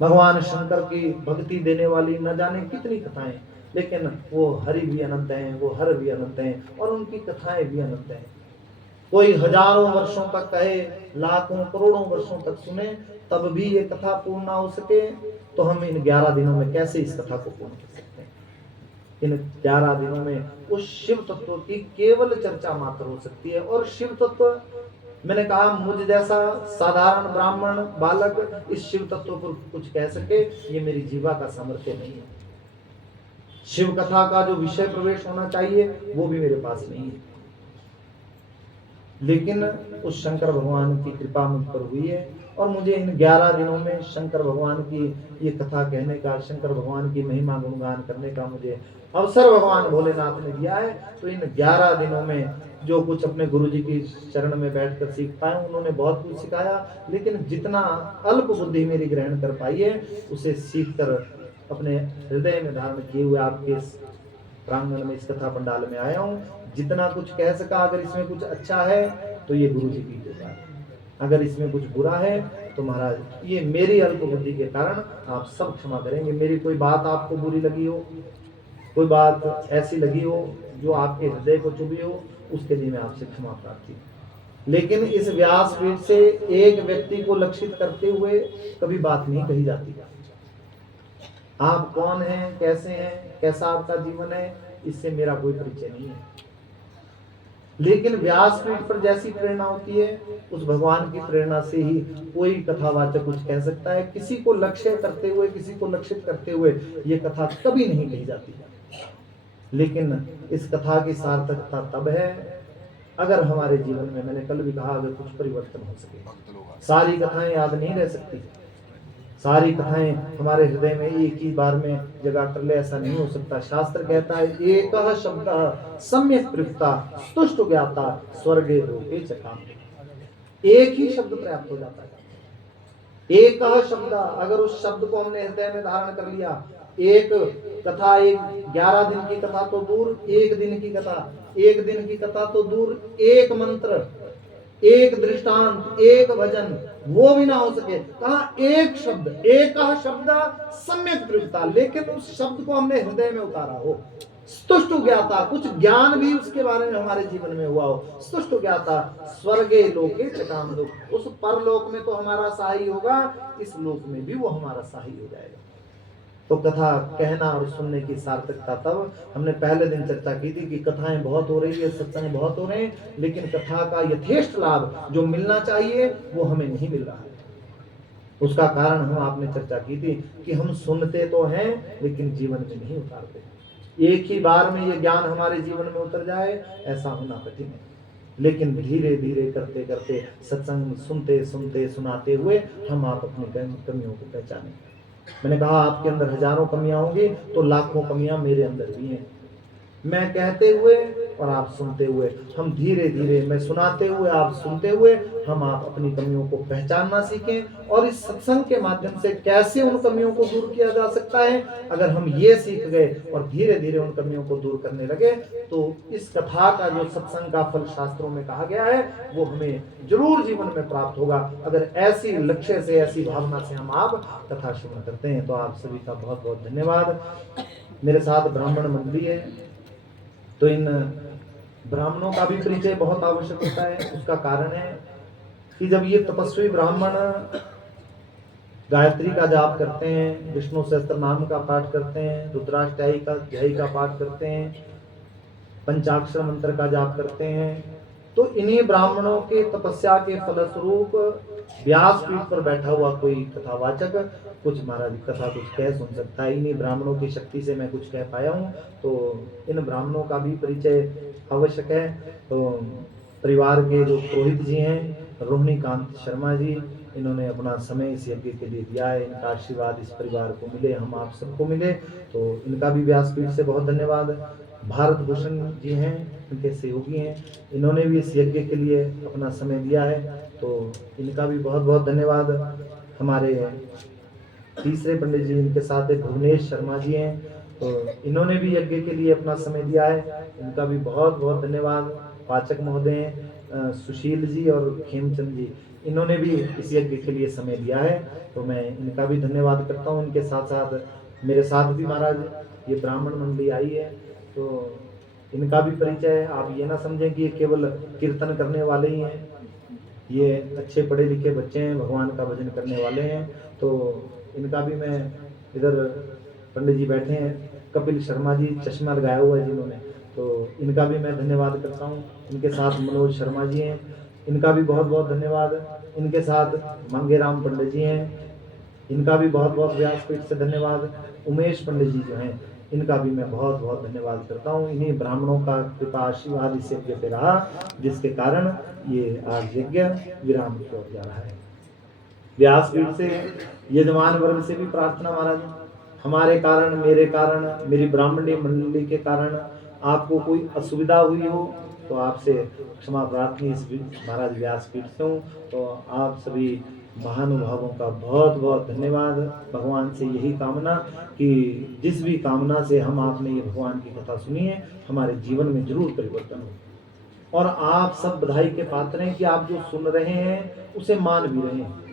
भगवान शंकर की भक्ति देने वाली न जाने कितनी कथाएं, लेकिन वो हरि भी अनंत हैं, वो हर भी अनंत हैं और उनकी कथाएं भी अनंत हैं। कोई हजारों वर्षों तक कहे, लाखों करोड़ों वर्षों तक सुने, तब भी ये कथा पूर्ण ना हो सके, तो हम इन 11 दिनों में कैसे इस कथा को पूर्ण कर सकते हैं? इन 11 दिनों में उस शिव तत्व की केवल चर्चा मात्र हो सकती है। और शिव तत्व, मैंने कहा, मुझ जैसा साधारण ब्राह्मण बालक इस शिव तत्व पर कुछ कह सके, ये मेरी जीवा का सामर्थ्य नहीं है। शिव कथा का जो विषय प्रवेश होना चाहिए वो भी मेरे पास नहीं है। लेकिन उस शंकर भगवान की कृपा मुझ पर हुई है और मुझे इन 11 दिनों में शंकर भगवान की ये कथा कहने का, शंकर भगवान की महिमा गुणगान करने का मुझे अवसर भगवान भोलेनाथ ने दिया है। तो इन 11 दिनों में जो कुछ अपने गुरु जी की चरण में बैठकर सीख पाए, उन्होंने बहुत कुछ सिखाया, लेकिन जितना अल्प बुद्धि मेरी ग्रहण कर पाई है उसे सीख कर अपने हृदय में धारण किए हुए आपके प्रांगण में, इस कथा पंडाल में आया हूँ। जितना कुछ कह सका, अगर इसमें कुछ अच्छा है तो ये गुरु जी की कृपा है, अगर इसमें कुछ बुरा है तो महाराज ये मेरी अल्प बुद्धि के कारण आप सब क्षमा करेंगे। मेरी कोई बात आपको बुरी लगी हो, कोई बात ऐसी लगी हो जो आपके हृदय को चुभी हो, उसके लिए मैं आपसे क्षमा प्रार्थी। लेकिन इस व्यासपीठ से एक व्यक्ति को लक्षित करते हुए कभी बात नहीं कही जाती। आप कौन हैं, कैसे हैं, कैसा आपका जीवन है, इससे मेरा कोई परिचय नहीं है। लेकिन व्यासपीठ पर जैसी प्रेरणा होती है, उस भगवान की प्रेरणा से ही कोई कथावाचक कुछ कह सकता है। किसी को लक्ष्य करते हुए, किसी को लक्षित करते हुए ये कथा कभी नहीं कही जाती। लेकिन इस कथा की सार्थकता तब है अगर हमारे जीवन में, मैंने कल भी कहा, अगर कुछ परिवर्तन हो सके। सारी कथाएं याद नहीं रह सकती, सारी कथाएं हमारे हृदय में एक ही बार में जगह कर ले, ऐसा नहीं हो सकता। शास्त्र कहता है एकः शब्दः सम्यक् प्रयुक्ता स्तुष्ट ज्ञाता स्वर्गे लोके च काम। एक ही शब्द पर्याप्त हो जाता है। एकः शब्द, अगर उस शब्द को हमने हृदय में धारण कर लिया, एक कथा, एक 11 दिन की कथा तो दूर, एक दिन की कथा, एक दिन की कथा तो दूर, एक मंत्र, एक दृष्टांत, एक भजन, वो भी ना हो सके, कहा एक शब्द, एक शब्द सम्यक प्रयुक्ता, लेकिन उस शब्द को हमने हृदय में उतारा हो। स्तुष्ट ज्ञाता, कुछ ज्ञान भी उसके बारे में हमारे जीवन में हुआ हो। स्तुष्ट ज्ञाता स्वर्गे लोके च काम लोक, उस परलोक में तो हमारा सहाय होगा, इस लोक में भी वो हमारा सहाय हो जाएगा। तो कथा कहना और सुनने की सार्थकता तब, हमने पहले दिन चर्चा की थी कि कथाएं बहुत हो रही है, सत्संग बहुत हो रहे हैं, लेकिन कथा का यथेष्ट लाभ जो मिलना चाहिए वो हमें नहीं मिल रहा है। उसका कारण हम आपने चर्चा की थी कि हम सुनते तो हैं लेकिन जीवन में नहीं उतारते। एक ही बार में ये ज्ञान हमारे जीवन में उतर जाए ऐसा होना कठिन है, लेकिन धीरे धीरे करते करते सत्संग सुनते सुनते सुनाते हुए हम आप अपनी कमियों को पहचानें। मैंने कहा आपके अंदर हजारों कमियां होंगी तो लाखों कमियां मेरे अंदर भी हैं। मैं कहते हुए और आप सुनते हुए, हम धीरे धीरे, मैं सुनाते हुए आप सुनते हुए, हम आप अपनी कमियों को पहचानना सीखें। और इस सत्संग के माध्यम से कैसे उन कमियों को दूर किया जा सकता है, अगर हम ये सीख गए और धीरे धीरे उन कमियों को दूर करने लगे, तो इस कथा का जो सत्संग का फल शास्त्रों में कहा गया है वो हमें जरूर जीवन में प्राप्त होगा, अगर ऐसी लक्ष्य से, ऐसी भावना से हम आप कथा श्रवण करते हैं। तो आप सभी का बहुत बहुत धन्यवाद। मेरे साथ ब्राह्मण मंडली है, तो इन ब्राह्मणों का भी परिचय बहुत आवश्यक होता है। उसका कारण है कि जब ये तपस्वी ब्राह्मण गायत्री का जाप करते हैं, विष्णु सहस्त्र नाम का पाठ करते हैं, रुद्राष्टध्यायी का पाठ करते हैं, पंचाक्षर मंत्र का जाप करते हैं, तो इन्हीं ब्राह्मणों के तपस्या के फलस्वरूप व्यासपीठ पर बैठा हुआ कोई कथावाचक कुछ महाराज कथा कुछ कह सुन सकता है। इन्हीं ब्राह्मणों की शक्ति से मैं कुछ कह पाया हूँ, तो इन ब्राह्मणों का भी परिचय आवश्यक है। तो परिवार के जो पुरोहित जी हैं, रोहिणी कांत शर्मा जी, इन्होंने अपना समय इस यज्ञ के लिए दिया है। इनका आशीर्वाद इस परिवार को मिले, हम आप सबको मिले, तो इनका भी व्यासपीठ से बहुत धन्यवाद। भारत भूषण जी हैं, इनके सहयोगी हैं, इन्होंने भी इस यज्ञ के लिए अपना समय दिया है, तो इनका भी बहुत बहुत धन्यवाद। हमारे तीसरे पंडित जी इनके साथ एक भुवनेश शर्मा जी हैं, तो इन्होंने भी यज्ञ के लिए अपना समय दिया है, इनका भी बहुत बहुत धन्यवाद। पाचक महोदय हैं, सुशील जी और खेमचंद जी, इन्होंने भी इस यज्ञ के लिए समय दिया है, तो मैं इनका भी धन्यवाद करता हूँ। इनके साथ साथ मेरे साथ भी महाराज ये ब्राह्मण मंडली आई है, तो इनका भी परिचय है। आप ये ना समझें कि ये केवल कीर्तन करने वाले ही हैं, ये अच्छे पढ़े लिखे बच्चे हैं, भगवान का भजन करने वाले हैं। तो इनका भी मैं, इधर पंडित जी बैठे हैं, कपिल शर्मा जी चश्मा लगाया हुआ है जिन्होंने, तो इनका भी मैं धन्यवाद करता हूँ। इनके साथ मनोज शर्मा जी हैं, इनका भी बहुत बहुत धन्यवाद। इनके साथ मंगेराम पंडित जी हैं, इनका भी बहुत बहुत व्यासपीठ से धन्यवाद। उमेश पंडित जी जो हैं, इनका भी मैं बहुत बहुत धन्यवाद करता हूँ। इन्हीं ब्राह्मणों का कृपा आशीर्वाद इस यज्ञ पे रहा, जिसके कारण ये आज यज्ञ विराम की ओर जा रहा है। व्यासपीठ से, यजमान वर्ग से भी प्रार्थना महाराज, हमारे कारण, मेरे कारण, मेरी ब्राह्मणी मंडली के कारण आपको कोई असुविधा हुई हो तो आपसे क्षमा प्रार्थना इस महाराज व्यासपीठ से हूँ। तो आप सभी महानुभावों का बहुत बहुत धन्यवाद। भगवान से यही कामना कि जिस भी कामना से हम आपने ये भगवान की कथा सुनी है, हमारे जीवन में जरूर परिवर्तन हो। और आप सब बधाई के पात्र हैं कि आप जो सुन रहे हैं उसे मान भी रहे हैं।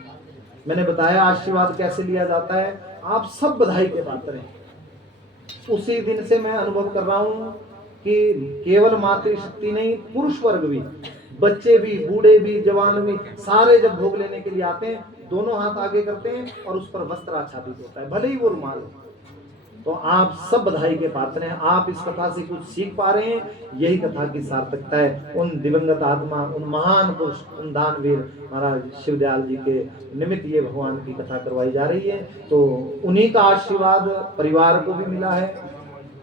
मैंने बताया आशीर्वाद कैसे लिया जाता है, आप सब बधाई के पात्र हैं। उसी दिन से मैं अनुभव कर रहा हूँ कि केवल मातृशक्ति नहीं, पुरुष वर्ग भी, बच्चे भी, बूढ़े भी, जवान भी, सारे जब भोग लेने के लिए आते हैं, दोनों हाथ आगे करते हैं और उस पर वस्त्र आच्छादित होता है, भले ही वो रुमाल हो। तो आप सब बधाई के पात्र हैं। आप इस कथा से कुछ सीख पा रहे हैं, यही कथा की सार्थकता है। उन दिवंगत आत्मा, उन महान पुरुष, उन दानवीर महाराज शिवदयाल जी के निमित्त ये भगवान की कथा करवाई जा रही है। तो उन्हीं का आशीर्वाद परिवार को भी मिला है,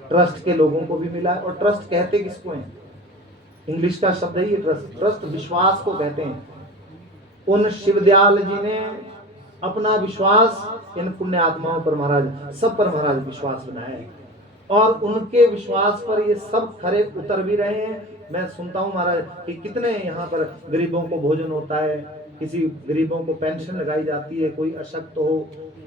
ट्रस्ट के लोगों को भी मिला है। और ट्रस्ट कहते किसको हैं? इंग्लिश का शब्द है ये ट्रस्ट। ट्रस्ट विश्वास को कहते हैं। उन शिवदयाल जी ने अपना विश्वास इन पुण्य आत्माओं पर महाराज, सब पर महाराज विश्वास बनाया है, और उनके विश्वास पर ये सब खरे उतर भी रहे हैं। मैं सुनता हूँ महाराज कि कितने यहाँ पर गरीबों को भोजन होता है, किसी गरीबों को पेंशन लगाई जाती है, कोई अशक्त हो,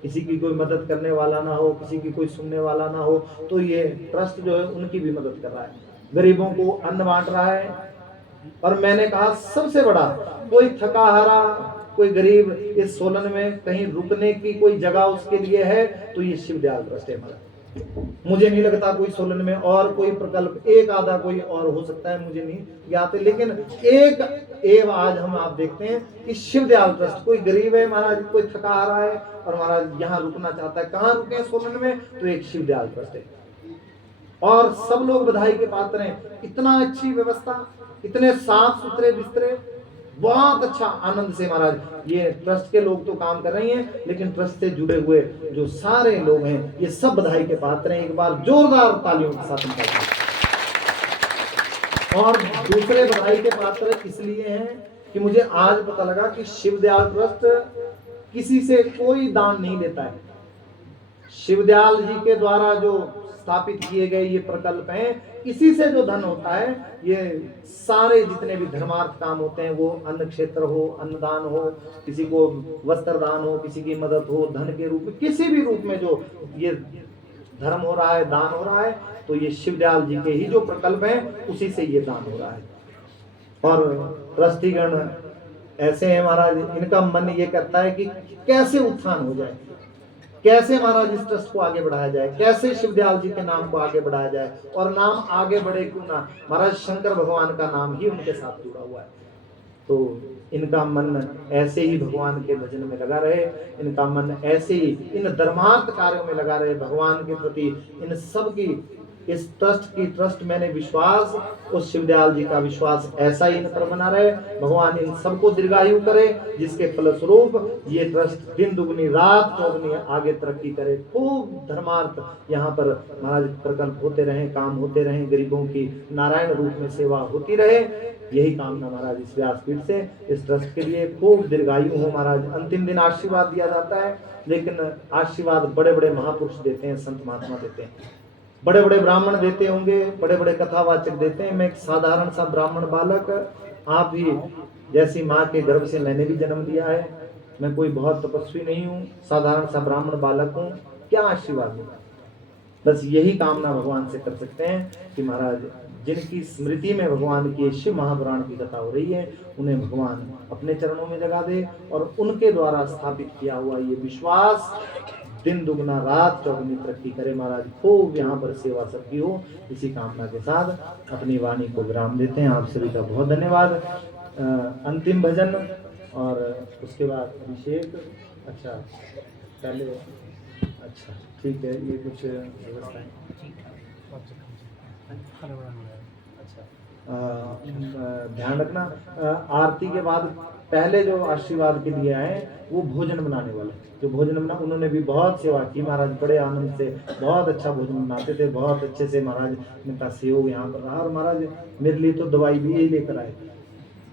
किसी की कोई मदद करने वाला ना हो, किसी की कोई सुनने वाला ना हो, तो ये ट्रस्ट जो है उनकी भी मदद कर रहा है, गरीबों को अन्न बांट रहा है। और मैंने कहा सबसे बड़ा, कोई थका हारा, कोई गरीब इस सोलन में कहीं रुकने की कोई जगह उसके लिए है तो ये शिवदयाल ट्रस्ट है हमारा। मुझे नहीं लगता कोई सोलन में और कोई प्रकल्प, एक आधा कोई और हो सकता है, मुझे नहीं ज्ञात है, लेकिन एक एव आज हम आप देखते हैं कि शिवदयाल ट्रस्ट, कोई गरीब है महाराज, कोई थका आ रहा है और महाराज यहाँ रुकना चाहता है, कहाँ रुके सोलन में, तो एक शिवदयाल ट्रस्ट है। और सब लोग बधाई के पात्र हैं। इतना अच्छी व्यवस्था, इतने साफ सुथरे बिस्तरे, बहुत अच्छा आनंद से महाराज ये ट्रस्ट के लोग तो काम कर रहे हैं, लेकिन ट्रस्ट से जुड़े हुए जो सारे लोग हैं ये सब बधाई के पात्र हैं। एक बार जोरदार तालियों के साथ उनका। और दूसरे बधाई के पात्र इसलिए हैं कि मुझे आज पता लगा कि शिवदयाल ट्रस्ट किसी से कोई दान नहीं लेता है। शिवदयाल जी के द्वारा जो स्थापित किए गए ये प्रकल्प हैं, इसी से जो धन होता है, ये सारे जितने भी धर्मार्थ काम होते हैं, वो अन्न क्षेत्र हो, अन्नदान हो, किसी को वस्त्र दान हो, किसी की मदद हो, धन के रूप में, किसी भी रूप में जो ये धर्म हो रहा है, दान हो रहा है, तो ये शिवदयाल जी के ही जो प्रकल्प हैं उसी से ये दान हो रहा है। और ट्रस्टीगण ऐसे हैं महाराज, इनका मन ये करता है कि कैसे उत्थान हो जाए, कैसे महाराज इस ट्रस्ट को आगे बढ़ाया जाए, कैसे शिवदयाल जी के नाम को आगे बढ़ाया जाए। और नाम आगे बढ़े क्यों ना, महाराज शंकर भगवान का नाम ही उनके साथ जुड़ा हुआ है। तो इनका मन ऐसे ही भगवान के भजन में लगा रहे, इनका मन ऐसे ही इन धर्मार्थ कार्यों में लगा रहे, भगवान के प्रति इन सब की, इस ट्रस्ट मैंने विश्वास, उस शिवदयाल जी का विश्वास ऐसा ही इन पर बना रहे। भगवान इन सबको दीर्घायु करे, जिसके फलस्वरूप ये ट्रस्ट दिन दुगनी रात चौगुनी आगे तरक्की करे। खूब धर्मार्थ यहाँ पर महाराज प्रकल्प होते रहे, काम होते रहे, गरीबों की नारायण रूप में सेवा होती रहे, यही कामना महाराज इस व्यासपीठ से इस ट्रस्ट के लिए। खूब दीर्घायु हो महाराज। अंतिम दिन आशीर्वाद दिया जाता है, लेकिन आशीर्वाद बड़े बड़े महापुरुष देते हैं, संत महात्मा देते हैं, बड़े बड़े ब्राह्मण देते होंगे, बड़े बड़े कथावाचक देते हैं। मैं एक साधारण सा ब्राह्मण बालक, आप ही जैसी माँ के गर्भ से मैंने भी जन्म लिया है, मैं कोई बहुत तपस्वी नहीं हूँ, साधारण सा ब्राह्मण बालक हूँ, क्या आशीर्वाद दूंगा। बस यही कामना भगवान से कर सकते हैं कि महाराज जिनकी स्मृति में भगवान के शिव महापुराण की कथा हो रही है, उन्हें भगवान अपने चरणों में जगा दे और उनके द्वारा स्थापित किया हुआ ये विश्वास दिन दुगना रात चौगुनी तरक्की करे। महाराज खूब यहाँ पर सेवा सबकी हो, इसी कामना के साथ अपनी वाणी को विराम देते हैं। आप सभी का बहुत धन्यवाद। अंतिम भजन और उसके बाद अभिषेक। अच्छा पहले, अच्छा ठीक है, ये कुछ व्यवस्थाएं। ध्यान रखना, आरती के बाद पहले जो आशीर्वाद के लिए आए वो भोजन बनाने वाले, जो भोजन बना उन्होंने भी बहुत सेवा की। महाराज बड़े आनंद से बहुत अच्छा भोजन बनाते थे, बहुत अच्छे से महाराज इनका सहयोग यहाँ पर रहा। और महाराज मेरे लिए तो दवाई भी यही लेकर आए।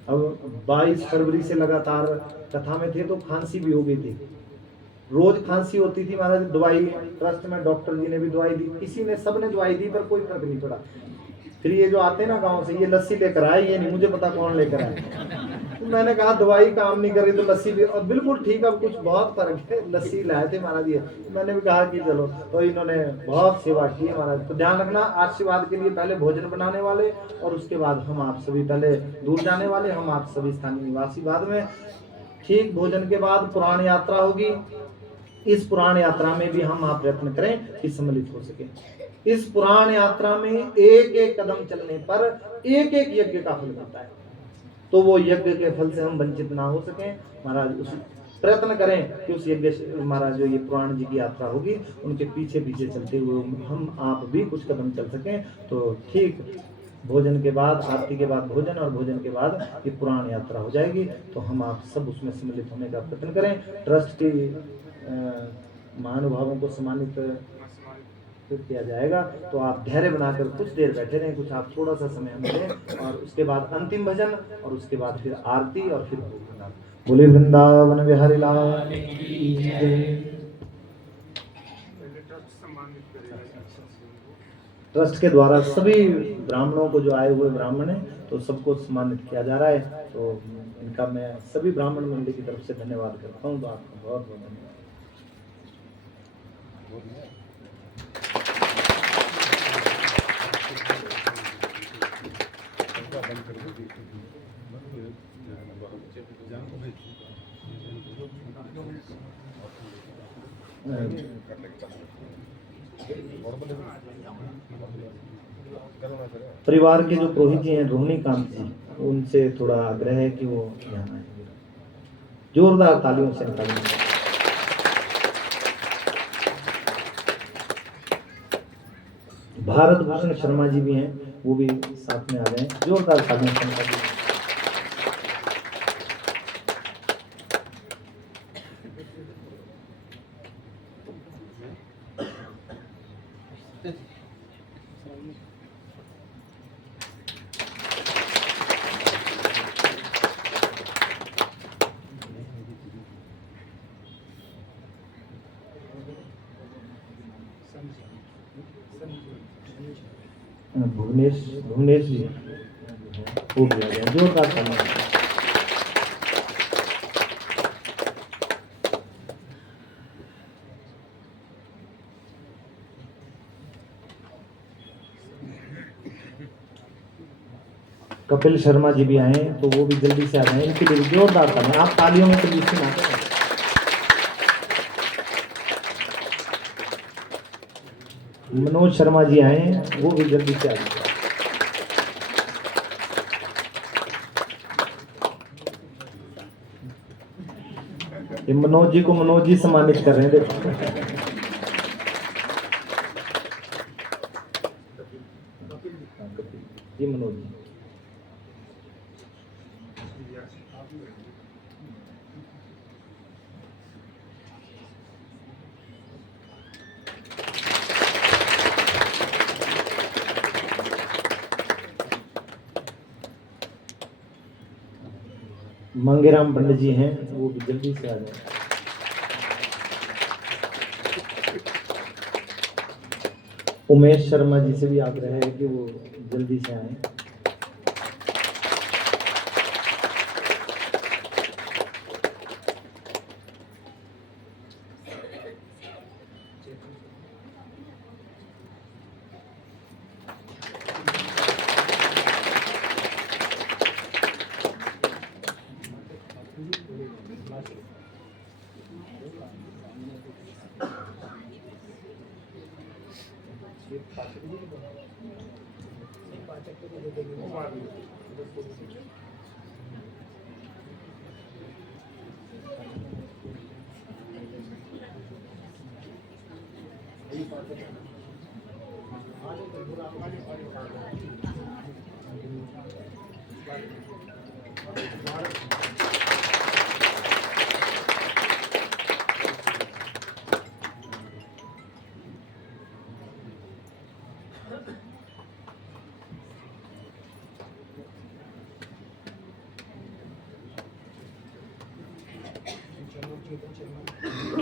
अब 22 फरवरी से लगातार कथा में थे तो खांसी भी हो गई थी, रोज खांसी होती थी। महाराज दवाई ट्रस्ट में डॉक्टर जी ने भी दवाई दी, किसी ने, सबने दवाई दी पर कोई फर्क नहीं पड़ा। फिर ये जो आते ना गांव से, ये लस्सी लेकर आए, ये नहीं मुझे पता कौन लेकर आए। तो मैंने कहा दवाई काम नहीं कर रही तो लस्सी भी, और बिल्कुल ठीक, अब कुछ बहुत फर्क है। लस्सी लाए थे महाराज ये, तो मैंने भी कहा कि चलो, तो इन्होंने बहुत सेवा की है महाराज। तो ध्यान रखना, आशीर्वाद के लिए पहले भोजन बनाने वाले और उसके बाद हम आप सभी, पहले दूर जाने वाले, हम आप सभी स्थानीय निवासी बाद में। ठीक भोजन के बाद पुराण यात्रा होगी। इस पुराण यात्रा में भी हम आप प्रयत्न करें कि सम्मिलित हो सके। इस पुराण यात्रा में एक एक कदम चलने पर एक एक यज्ञ का फल मिलता है, तो वो यज्ञ के फल से हम वंचित ना हो सके। महाराज उस प्रयत्न करें कि उस यज्ञ महाराज जो ये पुराण जी की यात्रा होगी उनके पीछे पीछे चलते हुए हम आप भी कुछ कदम चल सकें। तो ठीक भोजन के बाद, आरती के बाद भोजन और भोजन के बाद ये पुराण यात्रा हो जाएगी, तो हम आप सब उसमें सम्मिलित होने का प्रयत्न करें। ट्रस्ट की महानुभावों को सम्मानित किया जाएगा, तो आप धैर्य बनाकर कुछ देर बैठे रहें, कुछ आप थोड़ा सा समय मिले, और उसके बाद अंतिम भजन और उसके बाद फिर आरती और फिर भोजन। बोले वृंदावन बिहारी लाल की जय। ट्रस्ट के द्वारा सभी ब्राह्मणों को, जो आए हुए ब्राह्मण हैं, तो सबको सम्मानित किया जा रहा है। तो इनका मैं सभी ब्राह्मण मंडली की तरफ से धन्यवाद करता हूँ। तो आपका बहुत बहुत धन्यवाद। परिवार के जो पुरोहित जी हैं, रोहिणी कांत जी, उनसे थोड़ा आग्रह है कि वो यहाँ आए। जोरदार तालियों से निकालेंगे। भारत भूषण शर्मा जी भी हैं, वो भी साथ में आ जाएं। जोरदार तालियों से निकालेंगे। भुवनेश जी हो गया, जोरदार तालियां। कपिल शर्मा जी भी आए, तो वो भी जल्दी से आ जाए, इनके लिए जोरदार तालियां। आप तालियों में तो बीच में आते हैं। मनोज शर्मा जी आए, वो भी जल्दी से आ जाए। ये मनोज जी को मनोज जी सम्मानित कर रहे हैं, देखो। ये मनोज जी। मंगेराम पंडित जी हैं, वो भी जल्दी से आ जाए। उमेश शर्मा जी से भी आग्रह है कि वो जल्दी से आए।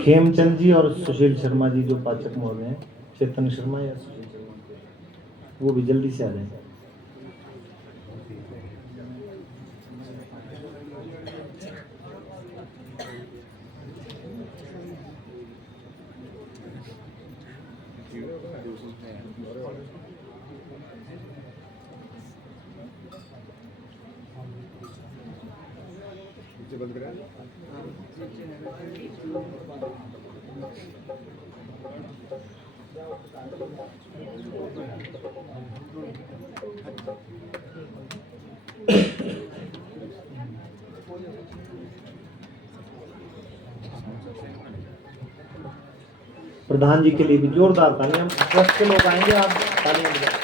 खेमचंद जी और सुशील शर्मा जी जो पाचक महोदय हैं, चेतन शर्मा या सुशील शर्मा, वो भी जल्दी से आ जाए। प्रधान जी के लिए भी जोरदार तालियां। ट्रस्ट के लोग आएंगे, आप तालियां बजाएं।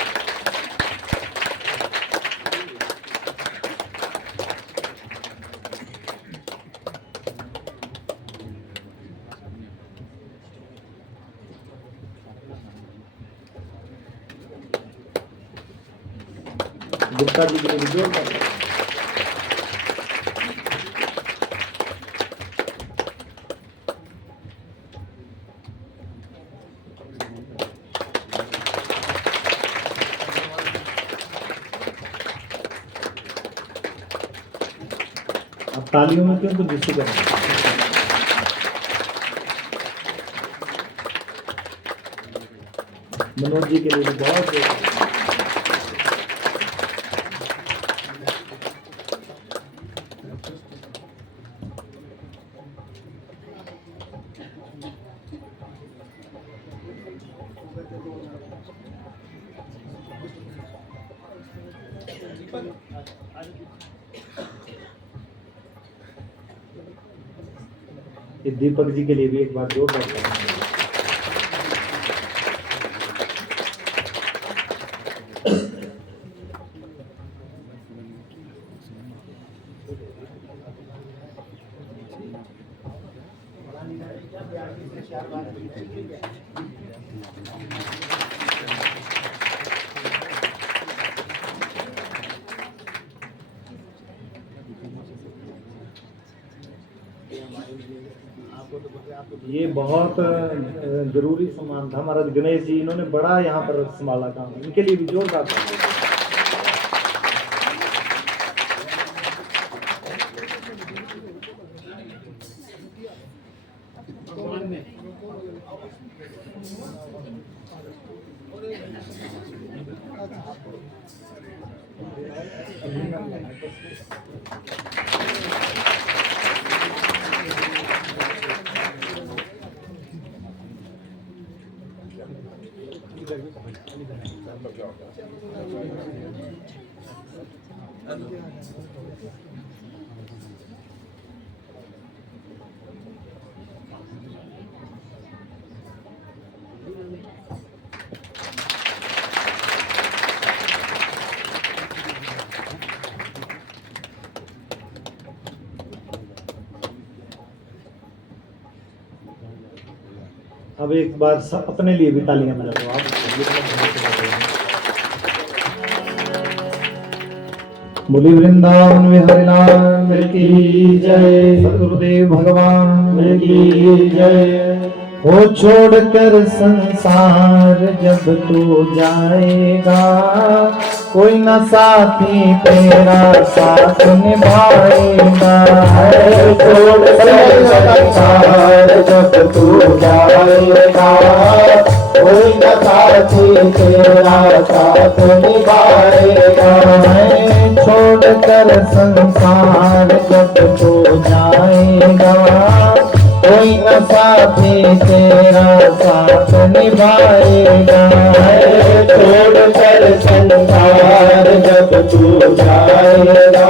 गुप्ता जी के लिए भी जोरदार। अब तालियों में क्यों तो जिससे करें। मनोज जी के लिए भी बहुत दीपक जी के लिए भी एक बार जोरदार तालियां। ये बहुत जरूरी सम्मान था। महाराज गणेश जी, इन्होंने बड़ा यहाँ पर संभाला काम, इनके लिए भी जोरदार। अब एक बार अपने लिए भी तालियां बजा दो आप। बोली वृंदावन विहारी लाल की जय, सतगुरुदेव भगवान की जय। हो छोड़कर संसार जब तू जाएगा, कोई न साथी तेरा साथ निभाएगा। छोड़कर संसार जब तू जाएगा, कोई न साथी तेरा साथ निभाएगा। छोड़कर संसार जब तू जाएगा, कोई न साथी तेरा साथ निभाएगा। छोड़ कर संसार जब तू जाएगा,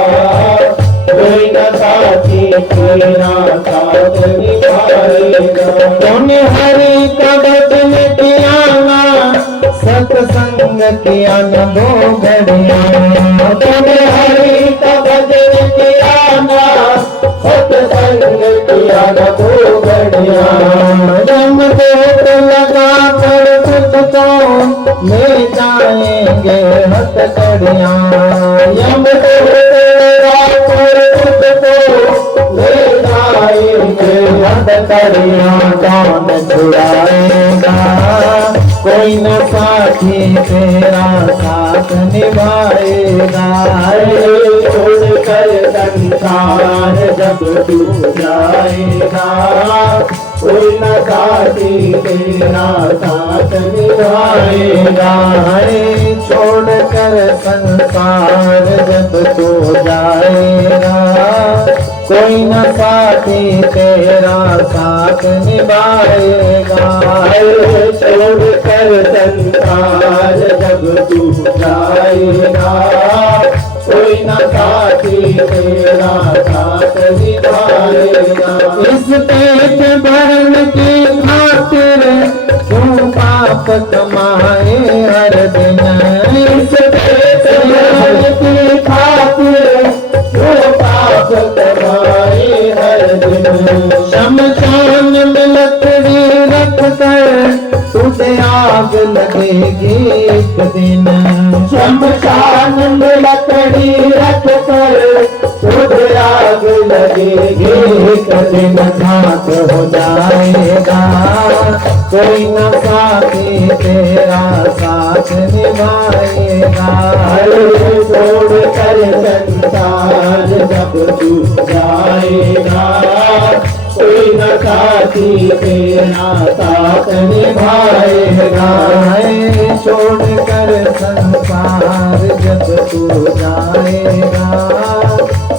कोई न साथी तेरा साथ निभाएगा। तूने हरि का भजन किया ना, सत्संग किया न दो घड़िया। तूने हरि का भजन किया ना, सत्संग किया न दो घड़िया। जम देख लगा कर तुझको ले जाएंगे हथकड़िया। यम देख लगा कर तुझको ले जाएंगे हथकड़िया। कौन छुड़ाएगा, कोई न साथी तेरा साथ निभाएगा। छोड़ कर संसार जब तू जाएगा, कोई न साथी तेरा साथ निभाएगा। छोड़ कर संसार जब तू जाएगा, कोई न साथी तेरा साथ निभाएगा। छोड़ कर संसार जब तू जाएगा, कोई न साथी तेरा साथ निभाएगा। इस पेट भरन की खातिर तू पाप कमाए हर दिन। इस पेट भरन की खातिर तू पाप कमाए हर दिन। शमशान में लकड़ी रख कर तुझे आग लगेगी एक दिन। शमशान में लकड़ी रख कर तुझे आग लगेगी एक दिन। घात हो जाएगा, कोई न साथी तेरा साथ निभाएगा। छोड़ कर संसार जब तू जाएगा, कोई न साथी तेरा साथ निभाएगा। छोड़ कर संसार जब तू जाएगा,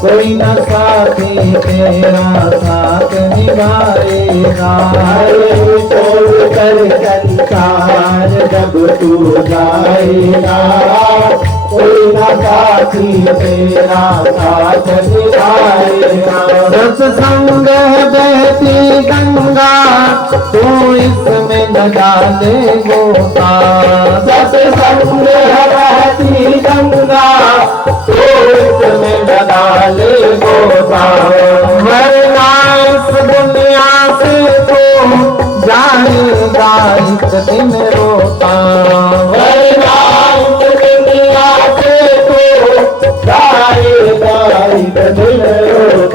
कोई न साथी तेरा साथ निभाएगा। छोड़ कर संसार जब तू जाएगा, कोई न साथी तेरा साथ निभाएगा। सत्संग बहती गंगा, तू इसमें न डाले गोता। सत्संग बहती गंगा, तू इसमें न डाले गोता। वरना इस दुनिया से तू जाएगा एक दिन रोता।